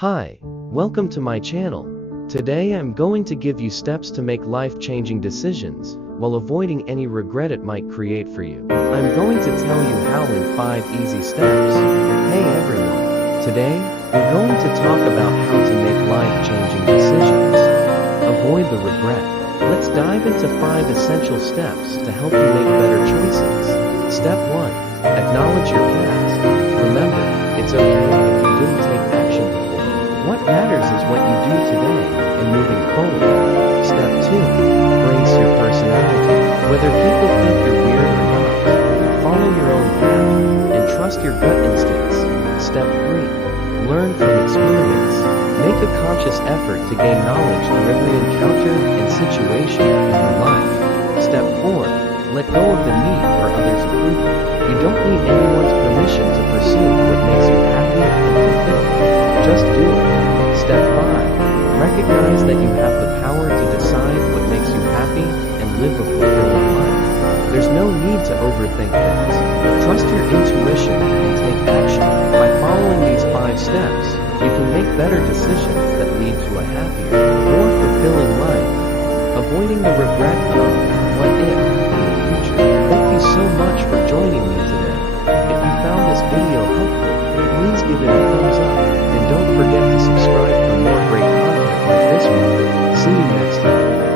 Hi, welcome to my channel. Today I'm going to give you steps to make life-changing decisions, while avoiding any regret it might create for you. I'm going to tell you how in 5 easy steps. Hey everyone, today, we're going to talk about how to make life-changing decisions. Avoid the regret. Let's dive into 5 essential steps to help you make better choices. Step 1. Acknowledge your past. Remember, it's okay if you didn't take action before. What matters is what you do today and moving forward. Step 2. Embrace your personality. Whether people think you're weird or not, follow your own path and trust your gut instincts. Step 3. Learn from experience. Make a conscious effort to gain knowledge through every encounter and situation in your life. Step 4. Let go of the need for others' approval. You don't need anyone's permission to pursue what makes you happy and fulfilled. Just do it. Step 5. Recognize that you have the power to decide what makes you happy and live a fulfilling life. There's no need to overthink things. Trust your intuition and take action. By following these 5 steps, you can make better decisions that lead to a happier, more fulfilling life, avoiding the regret of what if in the future. Thank you so much for joining me today. If you found this video helpful, please give it a thumbs up, and don't forget to subscribe for more great content like this one. See you next time.